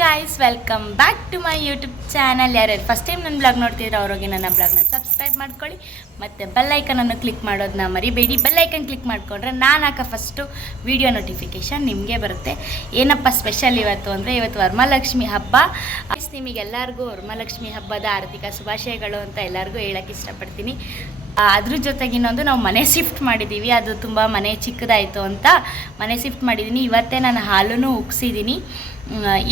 Guys, welcome back to my YouTube channel. ಯಾರ್ಯಾರು first time ನನ್ನ blog ನೋಡ್ತಿದ್ರೆ ಅವ್ರಿಗೆ ನನ್ನ ಬ್ಲಾಗ್ನ ಸಬ್ಸ್ಕ್ರೈಬ್ ಮಾಡ್ಕೊಳ್ಳಿ ಮತ್ತು ಬೆಲ್ಲೈಕನನ್ನು ಕ್ಲಿಕ್ ಮಾಡೋದನ್ನ ಮರಿಬೇಡಿ. ಬೆಲ್ಲೈಕನ್ ಕ್ಲಿಕ್ ಮಾಡಿಕೊಂಡ್ರೆ ನಾನು ಹಾಕೋ ಫಸ್ಟು ವೀಡಿಯೋ ನೋಟಿಫಿಕೇಷನ್ ನಿಮಗೆ ಬರುತ್ತೆ. ಏನಪ್ಪ ಸ್ಪೆಷಲ್ ಇವತ್ತು ಅಂದರೆ, ಇವತ್ತು ವರಮಹಾಲಕ್ಷ್ಮಿ ಹಬ್ಬ. ನಿಮಗೆಲ್ಲರಿಗೂ ವರಮಹಾಲಕ್ಷ್ಮಿ ಹಬ್ಬದ ಆರ್ಥಿಕ ಶುಭಾಶಯಗಳು ಅಂತ ಎಲ್ಲರಿಗೂ ಹೇಳೋಕ್ಕೆ ಇಷ್ಟಪಡ್ತೀನಿ. ಅದ್ರ ಜೊತೆಗೆ ಇನ್ನೊಂದು, ನಾವು ಮನೆ ಶಿಫ್ಟ್ ಮಾಡಿದ್ದೀವಿ. ಅದು ತುಂಬ ಮನೆ ಚಿಕ್ಕದಾಯಿತು ಅಂತ ಮನೆ ಶಿಫ್ಟ್ ಮಾಡಿದ್ದೀನಿ. ಇವತ್ತೇ ನಾನು ಹಾಲೂ ಉಗ್ಸಿದ್ದೀನಿ.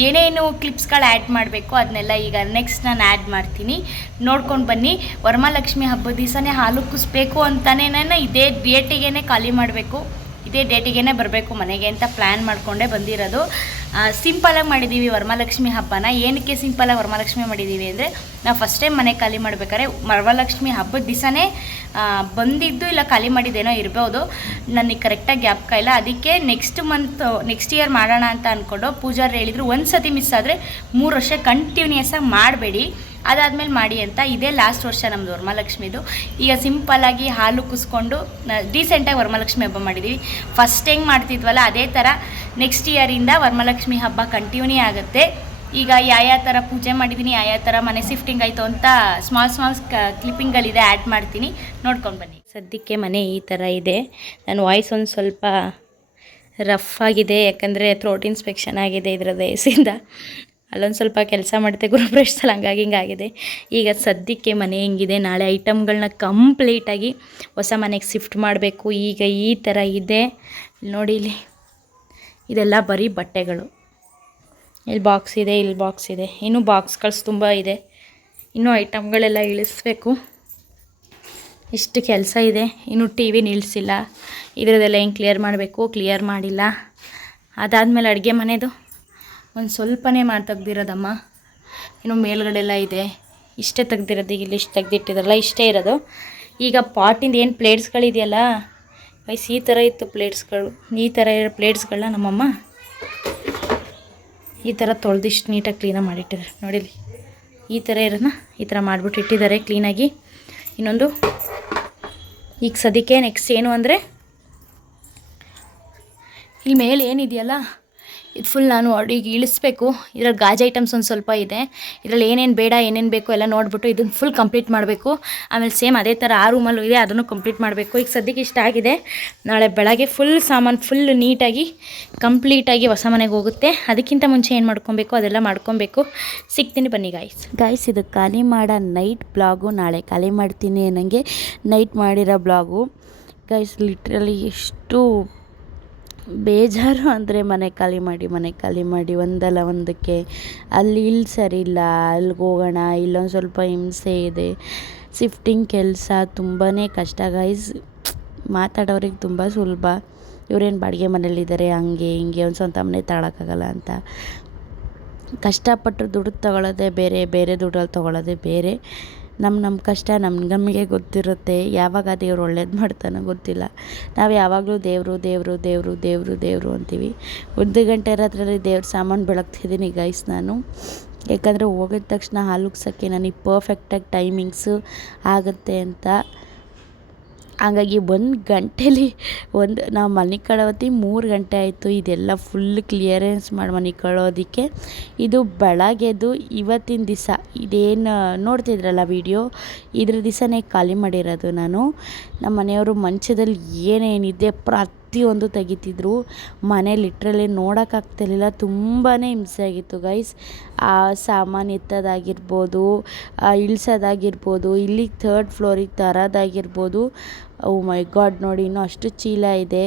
ಏನೇನು ಕ್ಲಿಪ್ಸ್ಗಳು ಆ್ಯಡ್ ಮಾಡಬೇಕು ಅದನ್ನೆಲ್ಲ ಈಗ ನೆಕ್ಸ್ಟ್ ನಾನು ಆ್ಯಡ್ ಮಾಡ್ತೀನಿ, ನೋಡ್ಕೊಂಡು ಬನ್ನಿ. ವರಮಹಾಲಕ್ಷ್ಮಿ ಹಬ್ಬದ ದಿವಸನೇ ಹಾಲು ಕುಸ್ಬೇಕು ಅಂತಲೇ ಇದೇ ಡೇಟಿಗೆ ಖಾಲಿ ಮಾಡಬೇಕು, ಇದೇ ಡೇಟಿಗೆ ಬರಬೇಕು ಮನೆಗೆ ಅಂತ ಪ್ಲ್ಯಾನ್ ಮಾಡಿಕೊಂಡೇ ಬಂದಿರೋದು. ಸಿಂಪಲಾಗಿ ಮಾಡಿದ್ದೀವಿ ವರಮಹಾಲಕ್ಷ್ಮಿ ಹಬ್ಬನ. ಏನಕ್ಕೆ ಸಿಂಪಲಾಗಿ ವರಮಹಾಲಕ್ಷ್ಮಿ ಮಾಡಿದ್ದೀವಿ ಅಂದರೆ, ನಾವು ಫಸ್ಟ್ ಟೈಮ್ ಮನೆ ಖಾಲಿ ಮಾಡ್ಬೇಕಾದ್ರೆ ವರಮಹಾಲಕ್ಷ್ಮಿ ಹಬ್ಬದ ದಿವಸನೇ ಬಂದಿದ್ದು ಇಲ್ಲ ಖಾಲಿ ಮಾಡಿದ್ದೇನೋ ಇರ್ಬೋದು, ನನಗೆ ಕರೆಕ್ಟಾಗಿ ಜ್ಞಾಪಕ ಇಲ್ಲ. ಅದಕ್ಕೆ ನೆಕ್ಸ್ಟ್ ಇಯರ್ ಮಾಡೋಣ ಅಂತ ಅಂದ್ಕೊಂಡು ಪೂಜಾರಿ ಹೇಳಿದರು, ಒಂದು ಸತಿ ಮಿಸ್ ಆದರೆ 3 ವರ್ಷ ಕಂಟಿನ್ಯೂಯಸ್ಸಾಗಿ ಮಾಡಬೇಡಿ, ಅದಾದಮೇಲೆ ಮಾಡಿ ಅಂತ. ಇದೇ ಲಾಸ್ಟ್ ವರ್ಷ ನಮ್ಮದು ವರಮಹಾಲಕ್ಷ್ಮಿದು. ಈಗ ಸಿಂಪಲ್ಲಾಗಿ ಹಾಲು ಕುಸ್ಕೊಂಡು ಡೀಸೆಂಟಾಗಿ ವರಮಹಾಲಕ್ಷ್ಮಿ ಹಬ್ಬ ಮಾಡಿದ್ದೀವಿ. ಫಸ್ಟ್ ಹೆಂಗೆ ಮಾಡ್ತಿದ್ವಲ್ಲ ಅದೇ ಥರ ನೆಕ್ಸ್ಟ್ ಇಯರಿಂದ ವರಮಹಾಲಕ್ಷ್ಮಿ ಹಬ್ಬ ಕಂಟಿನ್ಯೂ ಆಗುತ್ತೆ. ಈಗ ಯಾವ ಥರ ಪೂಜೆ ಮಾಡಿದ್ದೀನಿ, ಯಾವ ಥರ ಮನೆ ಶಿಫ್ಟಿಂಗ್ ಆಯಿತು ಅಂತ ಸ್ಮಾಲ್ ಕ್ಲಿಪ್ಪಿಂಗ್ಗಳಿದೆ, ಆ್ಯಡ್ ಮಾಡ್ತೀನಿ, ನೋಡ್ಕೊಂಡು ಬನ್ನಿ. ಸದ್ಯಕ್ಕೆ ಮನೆ ಈ ಥರ ಇದೆ. ನನ್ನ ವಾಯ್ಸ್ ಒಂದು ಸ್ವಲ್ಪ ರಫ್ ಆಗಿದೆ, ಯಾಕಂದರೆ ಥ್ರೋಟ್ ಇನ್ಸ್ಪೆಕ್ಷನ್ ಆಗಿದೆ ಇದರ ವಯಸ್ಸಿಂದ. ಅಲ್ಲೊಂದು ಸ್ವಲ್ಪ ಕೆಲಸ ಮಾಡುತ್ತೆ ಗೃಹಪ್ರವೇಶದಲ್ಲಿ, ಹಂಗಾಗಿ ಹಿಂಗಾಗಿದೆ. ಈಗ ಸದ್ಯಕ್ಕೆ ಮನೆ ಹೆಂಗಿದೆ, ನಾಳೆ ಐಟಮ್ಗಳನ್ನ ಕಂಪ್ಲೀಟಾಗಿ ಹೊಸ ಮನೆಗೆ ಶಿಫ್ಟ್ ಮಾಡಬೇಕು. ಈಗ ಈ ಥರ ಇದೆ ನೋಡಿ, ಇದೆಲ್ಲ ಬರೀ ಬಟ್ಟೆಗಳು. ಇಲ್ಲಿ ಬಾಕ್ಸ್ ಇದೆ, ಇಲ್ಲಿ ಬಾಕ್ಸ್ ಇದೆ, ಇನ್ನೂ ಬಾಕ್ಸ್ಗಳು ತುಂಬ ಇದೆ. ಇನ್ನೂ ಐಟಮ್ಗಳೆಲ್ಲ ಇಳಿಸ್ಬೇಕು, ಇಷ್ಟು ಕೆಲಸ ಇದೆ. ಇನ್ನೂ ಟಿ ವಿ ನಿಲ್ಲಿಸಿಲ್ಲ, ಇದರದೆಲ್ಲ ಹೆಂಗೆ ಕ್ಲಿಯರ್ ಮಾಡಬೇಕು, ಕ್ಲಿಯರ್ ಮಾಡಿಲ್ಲ. ಅದಾದಮೇಲೆ ಅಡುಗೆ ಮನೆದು ಒಂದು ಸ್ವಲ್ಪನೇ ಮಾಡಿ ತೆಗ್ದಿರೋದಮ್ಮ. ಇನ್ನು ಮೇಲ್ಗಡೆಲ್ಲ ಇದೆ, ಇಷ್ಟೇ ತೆಗ್ದಿರೋದು. ಈಗ ಇಲ್ಲಿ ಇಷ್ಟು ತೆಗ್ದಿಟ್ಟಿದ್ರಲ್ಲ, ಇಷ್ಟೇ ಇರೋದು. ಈಗ ಪಾಟಿಂದ ಏನು ಪ್ಲೇಟ್ಸ್ಗಳಿದೆಯಲ್ಲ ವಯಸ್ಸು, ಈ ಥರ ಇತ್ತು ಪ್ಲೇಟ್ಸ್ಗಳು. ಈ ಥರ ಇರೋ ಪ್ಲೇಟ್ಸ್ಗಳನ್ನ ನಮ್ಮಮ್ಮ ಈ ಥರ ತೊಳೆದಿಷ್ಟು ನೀಟಾಗಿ ಕ್ಲೀನಾಗಿ ಮಾಡಿಟ್ಟಿದ್ದಾರೆ ನೋಡಿಲಿ. ಈ ಥರ ಇರೋದನ್ನ ಈ ಥರ ಮಾಡಿಬಿಟ್ಟು ಇಟ್ಟಿದ್ದಾರೆ ಕ್ಲೀನಾಗಿ. ಇನ್ನೊಂದು ಈಗ ಸದ್ಯಕ್ಕೆ ನೆಕ್ಸ್ಟ್ ಏನು ಅಂದರೆ, ಇಲ್ಲಿ ಮೇಲೆ ಏನಿದೆಯಲ್ಲ ಇದು ಫುಲ್ ನಾನು ಅಡುಗೆ ಇಳಿಸ್ಬೇಕು. ಇದರಲ್ಲಿ ಗಾಜು ಐಟಮ್ಸ್ ಒಂದು ಸ್ವಲ್ಪ ಇದೆ, ಇದರಲ್ಲಿ ಏನೇನು ಬೇಡ ಏನೇನು ಬೇಕು ಎಲ್ಲ ನೋಡಿಬಿಟ್ಟು ಇದನ್ನು ಫುಲ್ ಕಂಪ್ಲೀಟ್ ಮಾಡಬೇಕು. ಆಮೇಲೆ ಸೇಮ್ ಅದೇ ಥರ ಆ ರೂಮಲ್ಲೂ ಇದೆ, ಅದನ್ನು ಕಂಪ್ಲೀಟ್ ಮಾಡಬೇಕು. ಈಗ ಸದ್ಯಕ್ಕೆ ಇಷ್ಟ ಆಗಿದೆ. ನಾಳೆ ಬೆಳಗ್ಗೆ ಫುಲ್ ಸಾಮಾನು ಫುಲ್ ನೀಟಾಗಿ ಕಂಪ್ಲೀಟಾಗಿ ಹೊಸ ಮನೆಗೆ ಹೋಗುತ್ತೆ. ಅದಕ್ಕಿಂತ ಮುಂಚೆ ಏನು ಮಾಡ್ಕೊಬೇಕು ಅದೆಲ್ಲ ಮಾಡ್ಕೊಬೇಕು. ಸಿಗ್ತೀನಿ ಬನ್ನಿ ಗಾಯ್ಸ್. ಇದು ಖಾಲಿ ಮಾಡೋ ನೈಟ್ ಬ್ಲಾಗು, ನಾಳೆ ಖಾಲಿ ಮಾಡ್ತೀನಿ ನನಗೆ ನೈಟ್ ಮಾಡಿರೋ ಬ್ಲಾಗು ಗಾಯ್ಸ್. ಲಿಟ್ರಲಿ ಎಷ್ಟು ಬೇಜಾರು ಅಂದರೆ, ಮನೆ ಖಾಲಿ ಮಾಡಿ ಒಂದಲ್ಲ ಒಂದಕ್ಕೆ ಅಲ್ಲಿ ಇಲ್ಲಿ ಸರಿ ಇಲ್ಲ, ಅಲ್ಲಿಗೆ ಹೋಗೋಣ, ಇಲ್ಲೊಂದು ಸ್ವಲ್ಪ ಹಿಂಸೆ ಇದೆ. ಶಿಫ್ಟಿಂಗ್ ಕೆಲಸ ತುಂಬಾ ಕಷ್ಟ ಗೈಸ್. ಮಾತಾಡೋರಿಗೆ ತುಂಬ ಸುಲಭ, ಇವರೇನು ಬಾಡಿಗೆ ಮನೇಲಿದ್ದಾರೆ ಹಂಗೆ ಹಿಂಗೆ ಒಂದು ಸ್ವಂತ ಮನೆ ತಗೊಳಕ್ಕಾಗಲ್ಲ ಅಂತ. ಕಷ್ಟಪಟ್ಟು ದುಡ್ಡು ತೊಗೊಳ್ಳೋದೇ ಬೇರೆ, ಬೇರೆ ದುಡ್ಡಲ್ಲಿ ತೊಗೊಳ್ಳೋದೇ ಬೇರೆ. ನಮ್ಮ ಕಷ್ಟ ನಮಗೆ ಗೊತ್ತಿರುತ್ತೆ. ಯಾವಾಗ ದೇವ್ರು ಒಳ್ಳೇದು ಮಾಡ್ತಾನೋ ಗೊತ್ತಿಲ್ಲ. ನಾವು ಯಾವಾಗಲೂ ದೇವರು ಅಂತೀವಿ. 1 ಗಂಟೆ ರಾತ್ರಿಯಲ್ಲಿ ದೇವ್ರ ಸಾಮಾನು ಬೆಳಗ್ತಿದ್ದೀನಿ ಗೈಸ್ ನಾನು. ಯಾಕಂದರೆ ಹೋಗಿದ ತಕ್ಷಣ ಹಾಲು ಉಗ್ಸೋಕ್ಕೆ ನನಗೆ ಪರ್ಫೆಕ್ಟಾಗಿ ಟೈಮಿಂಗ್ಸು ಆಗುತ್ತೆ ಅಂತ. ಹಾಗಾಗಿ 1 ಗಂಟೇಲಿ ನಾವು ಮನೆ ಕಳೋತಿ 3 ಗಂಟೆ ಆಯಿತು. ಇದೆಲ್ಲ ಫುಲ್ ಕ್ಲಿಯರೆನ್ಸ್ ಮಾಡಿ ಮನೆ ಕಳೋದಕ್ಕೆ. ಇದು ಬೆಳಗ್ಗೆದು ಇವತ್ತಿನ ದಿವಸ ಇದೇನು ನೋಡ್ತಿದ್ರಲ್ಲ ವಿಡಿಯೋ, ಇದ್ರ ದಿವಸನೇ ಖಾಲಿ ಮಾಡಿರೋದು ನಾನು. ನಮ್ಮ ಮನೆಯವರು ಮಂಚದಲ್ಲಿ ಏನೇನಿದೆ ಪ್ರತಿಯೊಂದು ತೆಗಿತಿದ್ರು. ಮನೆ ಲಿಟ್ರಲಿ ನೋಡೋಕ್ಕಾಗ್ತಿರ್ಲಿಲ್ಲ, ತುಂಬಾ ಹಿಂಸೆ ಆಗಿತ್ತು ಗೈಸ್. ಆ ಸಾಮಾನು ಎತ್ತೋದಾಗಿರ್ಬೋದು, ಇಳಿಸೋದಾಗಿರ್ಬೋದು, ಇಲ್ಲಿಗೆ 3rd ಫ್ಲೋರಿಗೆ ತರೋದಾಗಿರ್ಬೋದು. ಓ ಮೈ ಗಾಡ್, ನೋಡಿ ಇನ್ನೂ ಅಷ್ಟು ಚೀಲ ಇದೆ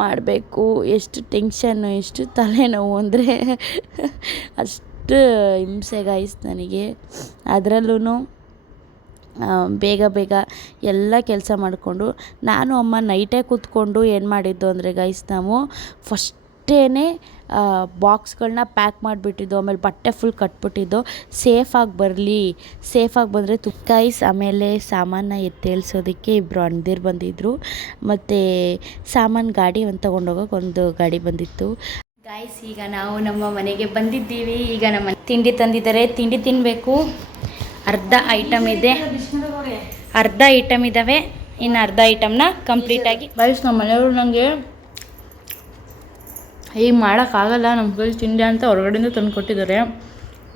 ಮಾಡಬೇಕು. ಎಷ್ಟು ಟೆನ್ಷನ್ನು, ಎಷ್ಟು ತಲೆನೋವು ಅಂದರೆ ಅಷ್ಟು ಹಿಂಸೆ ಗೈಸ್ ನನಗೆ. ಅದರಲ್ಲೂ ಬೇಗ ಎಲ್ಲ ಕೆಲಸ ಮಾಡಿಕೊಂಡು, ನಾನು ಅಮ್ಮ ನೈಟೇ ಕೂತ್ಕೊಂಡು ಏನು ಮಾಡಿದ್ದು ಅಂದರೆ ಗೈಸ್, ನಾವು ಫಸ್ಟೇ ಬಾಕ್ಸ್ಗಳನ್ನ ಪ್ಯಾಕ್ ಮಾಡಿಬಿಟ್ಟಿದ್ದು. ಆಮೇಲೆ ಬಟ್ಟೆ ಫುಲ್ ಕಟ್ಬಿಟ್ಟಿದ್ದು, ಸೇಫಾಗಿ ಬಂದರೆ ಗೈಸ್. ಆಮೇಲೆ ಸಾಮಾನ ಎತ್ತೇಳ್ಸೋದಕ್ಕೆ 2 ಅಣ್ಣದಿರು ಬಂದಿದ್ದರು, ಮತ್ತು ಸಾಮಾನು ಗಾಡಿ ತೊಗೊಂಡೋಗೋಕೆ ಒಂದು ಗಾಡಿ ಬಂದಿತ್ತು ಗೈಸ್. ಈಗ ನಾವು ನಮ್ಮ ಮನೆಗೆ ಬಂದಿದ್ದೀವಿ. ಈಗ ನಮ್ಮ ತಿಂಡಿ ತಂದಿದ್ದಾರೆ, ತಿಂಡಿ ತಿನ್ನಬೇಕು. ಅರ್ಧ ಐಟಮ್ ಇದ್ದಾವೆ, ಇನ್ನು ಅರ್ಧ ಐಟಮ್ನ ಕಂಪ್ಲೀಟಾಗಿ ಗೈಸ್. ನಮ್ಮ ಮನೆಯವರು ನನಗೆ ಈಗ ಮಾಡೋಕ್ಕಾಗಲ್ಲ, ನಮ್ಮ ಕೈಲಿ ತಿಂಡಿ ಅಂತ ಹೊರಗಡೆಯಿಂದ ತಂದು ಕೊಟ್ಟಿದ್ದಾರೆ.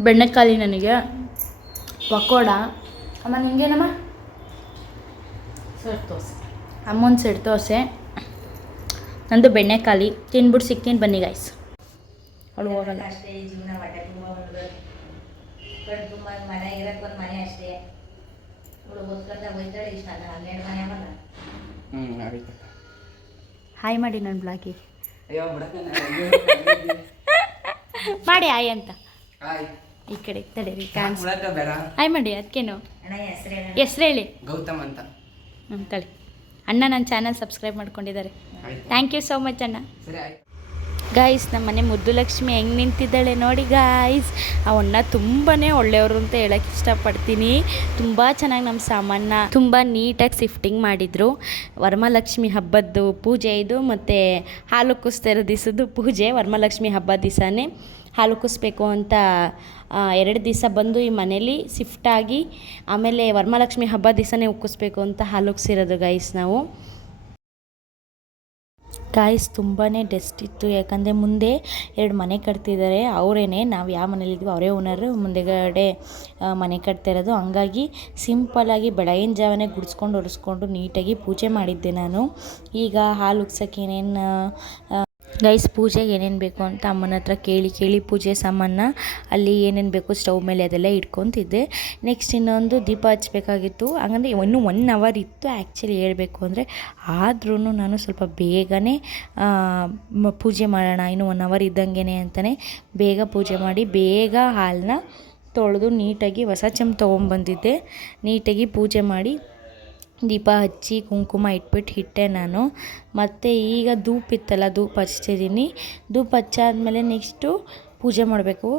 ಬೆಣ್ಣೆಕಾಲಿ ನನಗೆ ಪಕೋಡ. ಅಮ್ಮ ನಿಂಗೇನಮ್ಮ? ಸೆಟ್ ದೋಸೆ. ಅಮ್ಮೊಂದು ಸೆಟ್ ದೋಸೆ, ನಂದು ಬೆಣ್ಣೆಕಾಲಿ. ತಿನ್ಬಿಟ್ಟು ಸಿಗ್ತೀನಿ ಬನ್ನಿ ಗೈಸ್. ಅವಳು ಹೋಗಲ್ಲ ಅಷ್ಟೇ. ಜೀವನ ಹೊಟ್ಟೆ ತುಂಬ ಕಣ್ಣು ತುಂಬ ಮನೆ ಇರೋಕ್ಕೆ ಒಂದು ಮನೆ ಅಷ್ಟೇ. ಅವಳು ಓದ್ಕೊಂಡ ಹೋಯ್ತಾಳೆ. ಇಷ್ಟ ಅಲ್ಲ 12 ಮನೆ ಆಗಲ್ಲ. ಹಾಯ್ ಮಾಡಿ ನನ್ನ ಬ್ಲಾಗಿ ಮಾಡಿ ಹಾಯ್ ಅಂತ. ಈ ಕಡೆ ತಡೀರಿ ಕಾಣಿಸ್ ಹಾಯ್ ಮಾಡಿ. ಅದಕ್ಕೇನು ಹೆಸ್ರು ಹೇಳಿ? ಗೌತಮ್ ಅಂತ. ತಳಿ ಅಣ್ಣ ನನ್ನ ಚಾನಲ್ ಸಬ್ಸ್ಕ್ರೈಬ್ ಮಾಡ್ಕೊಂಡಿದ್ದಾರೆ. ಥ್ಯಾಂಕ್ ಯು ಸೋ ಮಚ್ ಅಣ್ಣ. ಗಾಯ್ಸ್, ನಮ್ಮ ಮನೆ ಮುದ್ದು ಲಕ್ಷ್ಮಿ ಹೆಂಗೆ ನಿಂತಿದ್ದಾಳೆ ನೋಡಿ ಗಾಯ್ಸ್. ಆ ಅಣ್ಣ ತುಂಬಾ ಒಳ್ಳೆಯವರು ಅಂತ ಹೇಳೋಕ್ಕೆ ಇಷ್ಟಪಡ್ತೀನಿ. ತುಂಬ ಚೆನ್ನಾಗಿ ನಮ್ಮ ಸಾಮಾನ ತುಂಬ ನೀಟಾಗಿ ಶಿಫ್ಟಿಂಗ್ ಮಾಡಿದರು. ವರಮಹಾಲಕ್ಷ್ಮಿ ಹಬ್ಬದ್ದು ಪೂಜೆ ಇದು, ಮತ್ತು ಹಾಲು ಕುಸ್ತಿರೋ ದಿವಸದ್ದು ಪೂಜೆ. ವರಮಹಾಲಕ್ಷ್ಮಿ ಹಬ್ಬದ ದಿವಸನೇ ಹಾಲು ಕುಸ್ಬೇಕು ಅಂತ 2 ದಿವಸ ಬಂದು ಈ ಮನೇಲಿ ಶಿಫ್ಟಾಗಿ, ಆಮೇಲೆ ವರಮಹಾಲಕ್ಷ್ಮಿ ಹಬ್ಬದ ದಿವಸನೇ ಉಕ್ಕಿಸ್ಬೇಕು ಅಂತ ಹಾಲು ಕುಸಿರೋದು ಗೈಸ್ ನಾವು. ಗಾಯ್ಸ್ ತುಂಬಾ ಡಸ್ಟ್ ಇತ್ತು, ಯಾಕಂದರೆ ಮುಂದೆ 2 ಮನೆ ಕಟ್ತಿದ್ದಾರೆ. ಅವರೇನೆ, ನಾವು ಯಾವ ಮನೇಲಿದ್ವಿ ಅವರೇ ಓನರು, ಮುಂದೆಗಡೆ ಮನೆ ಕಟ್ತಾ ಇರೋದು. ಹಂಗಾಗಿ ಸಿಂಪಲ್ಲಾಗಿ ಬೆಳಗಿನ ಜಾವನೇ ಗುಡಿಸ್ಕೊಂಡು ಒರೆಸ್ಕೊಂಡು ನೀಟಾಗಿ ಪೂಜೆ ಮಾಡಿದ್ದೆ ನಾನು. ಈಗ ಹಾಲು ಉಗ್ಸೋಕೆ ಏನೇನು ಗೈಸ್, ಪೂಜೆಗೆ ಏನೇನು ಬೇಕು ಅಂತ ಅಮ್ಮನ ಹತ್ರ ಕೇಳಿ ಪೂಜೆ ಸಾಮಾನ ಅಲ್ಲಿ ಏನೇನು ಬೇಕು ಸ್ಟವ್ ಮೇಲೆ ಅದೆಲ್ಲ ಇಟ್ಕೊತಿದ್ದೆ. ನೆಕ್ಸ್ಟ್ ಇನ್ನೊಂದು ದೀಪ ಹಚ್ಚಬೇಕಾಗಿತ್ತು. ಹಾಗಂದರೆ ಇನ್ನೂ 1 ಅವರ್ ಇತ್ತು ಆ್ಯಕ್ಚುಲಿ ಹೇಳಬೇಕು ಅಂದರೆ. ಆದ್ರೂ ನಾನು ಸ್ವಲ್ಪ ಬೇಗನೆ ಪೂಜೆ ಮಾಡೋಣ, ಇನ್ನೂ 1 ಅವರ್ ಇದ್ದಂಗೆ ಅಂತಲೇ ಬೇಗ ಪೂಜೆ ಮಾಡಿ ಬೇಗ ಹಾಲನ್ನ ತೊಳೆದು ನೀಟಾಗಿ ಹೊಸ ಚೆಂಬು ತೊಗೊಂಬಂದಿದ್ದೆ. ನೀಟಾಗಿ ಪೂಜೆ ಮಾಡಿ ದೀಪ ಹಚ್ಚಿ ಕುಂಕುಮ ಇಟ್ಬಿಟ್ಟು ಇಟ್ಟೆ ನಾನು. ಮತ್ತು ಈಗ ಧೂಪ ಇತ್ತಲ್ಲ, ಧೂಪ ಹಚ್ತಿದ್ದೀನಿ. ಧೂಪ ಹಚ್ಚಾದ್ಮೇಲೆ ನೆಕ್ಸ್ಟು ಪೂಜೆ ಮಾಡಬೇಕು.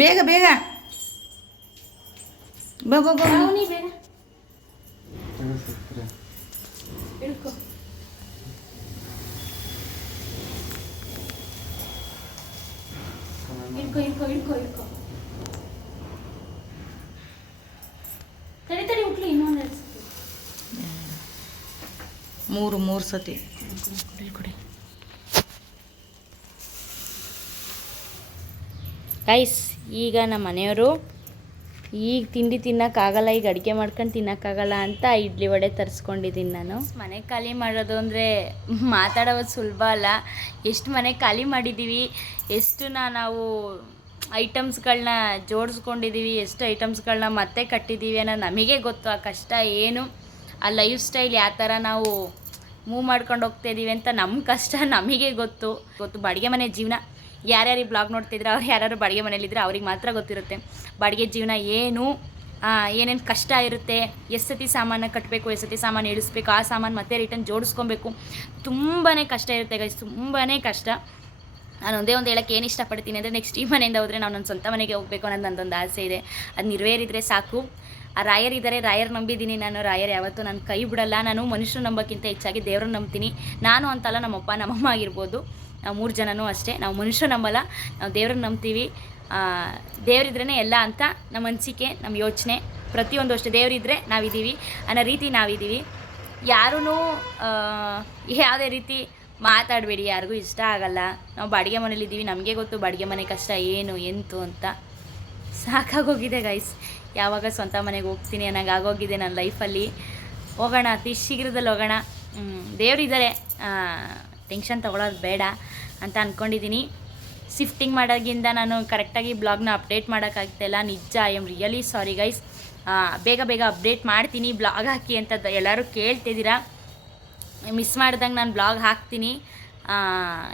ಬೇಗ ಬೇಗ ಬೇಗ ಇಳ್ಕೊ. ತಡಿ ಉಟ್ಲಿ ಇನ್ನೊಂದು ಮೂರು ಸತಿ ಕೊಡಿ. ಗೈಸ್, ಈಗ ನಮ್ಮ ಮನೆಯವರು ಈಗ ತಿಂಡಿ ತಿನ್ನೋಕ್ಕಾಗಲ್ಲ, ಈಗ ಅಡುಗೆ ಮಾಡ್ಕೊಂಡು ತಿನ್ನೋಕ್ಕಾಗಲ್ಲ ಅಂತ ಇಡ್ಲಿ ವಡೆ ತರಿಸ್ಕೊಂಡಿದ್ದೀನಿ ನಾನು. ಮನೆ ಖಾಲಿ ಮಾಡೋದು ಅಂದರೆ ಮಾತಾಡೋದು ಸುಲಭ ಅಲ್ಲ. ಎಷ್ಟು ಮನೆ ಖಾಲಿ ಮಾಡಿದ್ದೀವಿ, ಎಷ್ಟು ನಾವು ಐಟಮ್ಸ್ಗಳನ್ನ ಜೋಡಿಸ್ಕೊಂಡಿದ್ದೀವಿ, ಎಷ್ಟು ಐಟಮ್ಸ್ಗಳನ್ನ ಮತ್ತೆ ಕಟ್ಟಿದ್ದೀವಿ ಅನ್ನೋದು ನಮಗೆ ಗೊತ್ತು. ಆ ಕಷ್ಟ ಏನು, ಆ ಲೈಫ್ ಸ್ಟೈಲ್ ಯಾವ ಥರ ನಾವು ಮೂವ್ ಮಾಡ್ಕೊಂಡು ಹೋಗ್ತಾಯಿದ್ದೀವಿ ಅಂತ ನಮ್ಮ ಕಷ್ಟ ನಮಗೆ ಗೊತ್ತು. ಬಾಡಿಗೆ ಮನೆ ಜೀವನ ಯಾರ್ಯಾರು ಈ ಬ್ಲಾಗ್ ನೋಡ್ತಿದ್ರೆ ಅವ್ರು ಯಾರು ಬಾಡಿಗೆ ಮನೇಲಿದ್ದರೆ ಅವ್ರಿಗೆ ಮಾತ್ರ ಗೊತ್ತಿರುತ್ತೆ ಬಾಡಿಗೆ ಜೀವನ ಏನು, ಏನೇನು ಕಷ್ಟ ಇರುತ್ತೆ. ಎಷ್ಟು ಸತಿ ಸಾಮಾನು ಕಟ್ಟಬೇಕು, ಎಷ್ಟು ಸತಿ ಸಾಮಾನು ಇಳಿಸ್ಬೇಕು, ಆ ಸಾಮಾನು ಮತ್ತೆ ರಿಟರ್ನ್ ಜೋಡಿಸ್ಕೊಬೇಕು. ತುಂಬಾ ಕಷ್ಟ ಇರುತ್ತೆ ಗೈಸ್, ತುಂಬಾ ಕಷ್ಟ. ನಾನು ಒಂದೇ ಒಂದು ಹೇಳೋಕ್ಕೆ ಏನು ಇಷ್ಟಪಡ್ತೀನಿ ಅಂದರೆ, ನೆಕ್ಸ್ಟ್ ಈ ಮನೆಯಿಂದ ಹೋದರೆ ನಾವು ನನ್ನ ಸ್ವಂತ ಮನೆಗೆ ಹೋಗಬೇಕು ಅನ್ನೋದು ನನ್ನದೊಂದು ಆಸೆ ಇದೆ. ಅದು ನೆರವೇರಿದರೆ ಸಾಕು. ಆ ರಾಯರ್ ಇದ್ದಾರೆ, ರಾಯರ್ ನಂಬಿದ್ದೀನಿ ನಾನು. ರಾಯರ್ ಯಾವತ್ತೂ ನಾನು ಕೈ ಬಿಡಲ್ಲ. ನಾನು ಮನುಷ್ಯರು ನಂಬೋಕ್ಕಿಂತ ಹೆಚ್ಚಾಗಿ ದೇವ್ರನ್ನ ನಂಬ್ತೀನಿ. ನಾನು ಅಂತಲ್ಲ, ನಮ್ಮಪ್ಪ ನಮ್ಮಮ್ಮ ಆಗಿರ್ಬೋದು, ನಾವು 3 ಜನನೂ ಅಷ್ಟೇ. ನಾವು ಮನುಷ್ಯರು ನಂಬಲ್ಲ, ನಾವು ದೇವ್ರನ್ನ ನಂಬ್ತೀವಿ. ದೇವರಿದ್ರೇ ಎಲ್ಲ ಅಂತ ನಮ್ಮ ಅನಿಸಿಕೆ, ನಮ್ಮ ಯೋಚನೆ. ಪ್ರತಿಯೊಂದು ಅಷ್ಟೇ, ದೇವರಿದ್ದರೆ ನಾವಿದ್ದೀವಿ ಅನ್ನೋ ರೀತಿ ನಾವಿದ್ದೀವಿ. ಯಾರೂ ಯಾವುದೇ ರೀತಿ ಮಾತಾಡಬೇಡಿ, ಯಾರಿಗೂ ಇಷ್ಟ ಆಗಲ್ಲ. ನಾವು ಬಾಡಿಗೆ ಮನೇಲಿದ್ದೀವಿ, ನಮಗೆ ಗೊತ್ತು ಬಾಡಿಗೆ ಮನೆ ಕಷ್ಟ ಏನು ಎಂತು ಅಂತ. ಸಾಕಾಗೋಗಿದೆ ಗೈಸ್, ಯಾವಾಗ ಸ್ವಂತ ಮನೆಗೆ ಹೋಗ್ತೀನಿ ಅನ್ನಂಗೆ ಆಗೋಗಿದೆ ನನ್ನ ಲೈಫಲ್ಲಿ. ಹೋಗೋಣ, ಅತಿ ಶೀಘ್ರದಲ್ಲಿ ಹೋಗೋಣ. ದೇವರಿದ್ದಾರೆ, ಟೆನ್ಷನ್ ತೊಗೊಳೋದು ಬೇಡ ಅಂತ ಅಂದ್ಕೊಂಡಿದ್ದೀನಿ. ಶಿಫ್ಟಿಂಗ್ ಮಾಡೋದ್ರಿಂದ ನಾನು ಕರೆಕ್ಟಾಗಿ ಬ್ಲಾಗ್ನ ಅಪ್ಡೇಟ್ ಮಾಡೋಕ್ಕಾಗ್ತಾಯಿಲ್ಲ, ನಿಜ. I am really sorry guys. ಬೇಗ ಅಪ್ಡೇಟ್ ಮಾಡ್ತೀನಿ, ಬ್ಲಾಗ್ ಹಾಕಿ ಅಂತ ಎಲ್ಲರೂ ಕೇಳ್ತಿದ್ದೀರಾ. ಮಿಸ್ ಮಾಡ್ದಂಗೆ ನಾನು ಬ್ಲಾಗ್ ಹಾಕ್ತೀನಿ.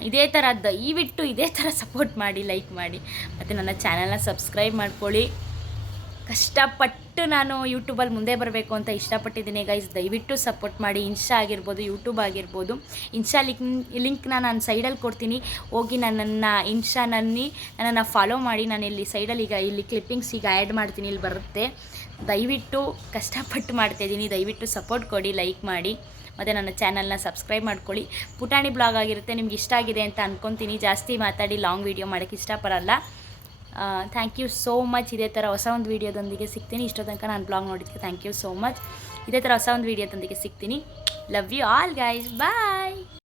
ಇದೇ ಥರ ದಯವಿಟ್ಟು ಇದೇ ಥರ ಸಪೋರ್ಟ್ ಮಾಡಿ, ಲೈಕ್ ಮಾಡಿ, ಮತ್ತು ನನ್ನ ಚಾನಲ್ನ ಸಬ್ಸ್ಕ್ರೈಬ್ ಮಾಡ್ಕೊಳ್ಳಿ. ಕಷ್ಟಪಟ್ಟು ನಾನು ಯೂಟ್ಯೂಬಲ್ಲಿ ಮುಂದೆ ಬರಬೇಕು ಅಂತ ಇಷ್ಟಪಟ್ಟಿದ್ದೀನಿ ಗೈಸ್. ದಯವಿಟ್ಟು ಸಪೋರ್ಟ್ ಮಾಡಿ. ಇನ್ಸ್ಟಾ ಆಗಿರ್ಬೋದು, ಯೂಟ್ಯೂಬ್ ಆಗಿರ್ಬೋದು. ಇನ್ಸ್ಟಾ ಲಿಂಕ್ನ ನಾನು ಸೈಡಲ್ಲಿ ಕೊಡ್ತೀನಿ. ಹೋಗಿ ನನ್ನನ್ನು ಫಾಲೋ ಮಾಡಿ. ನಾನು ಇಲ್ಲಿ ಸೈಡಲ್ಲಿ ಇಲ್ಲಿ ಕ್ಲಿಪ್ಪಿಂಗ್ಸ್ ಈಗ ಆ್ಯಡ್ ಮಾಡ್ತೀನಿ, ಇಲ್ಲಿ ಬರುತ್ತೆ. ದಯವಿಟ್ಟು ಕಷ್ಟಪಟ್ಟು ಮಾಡ್ತಾಯಿದ್ದೀನಿ. ದಯವಿಟ್ಟು ಸಪೋರ್ಟ್ ಕೊಡಿ, ಲೈಕ್ ಮಾಡಿ, ಮತ್ತು ನನ್ನ ಚಾನಲ್ನ ಸಬ್ಸ್ಕ್ರೈಬ್ ಮಾಡ್ಕೊಳ್ಳಿ. ಪುಟಾಣಿ ಬ್ಲಾಗ್ ಆಗಿರುತ್ತೆ, ನಿಮ್ಗೆ ಇಷ್ಟ ಆಗಿದೆ ಅಂತ ಅಂದ್ಕೊತೀನಿ. ಜಾಸ್ತಿ ಮಾತಾಡಿ ಲಾಂಗ್ ವೀಡಿಯೋ ಮಾಡೋಕ್ಕೆ ಇಷ್ಟಪಡಲ್ಲ. Thank you so much. ಇದೇ ಥರ ಹೊಸ ಒಂದು ವೀಡಿಯೋದೊಂದಿಗೆ ಸಿಗ್ತೀನಿ. ಇಷ್ಟೋ ತನಕ ನಾನು ಬ್ಲಾಗ್ ನೋಡಿದ್ದಕ್ಕೆ ಥ್ಯಾಂಕ್ ಯು ಸೋ ಮಚ್. ಇದೇ ಥರ ಹೊಸ ಒಂದು ವೀಡಿಯೋದೊಂದಿಗೆ ಸಿಗ್ತೀನಿ. Love you all guys. Bye.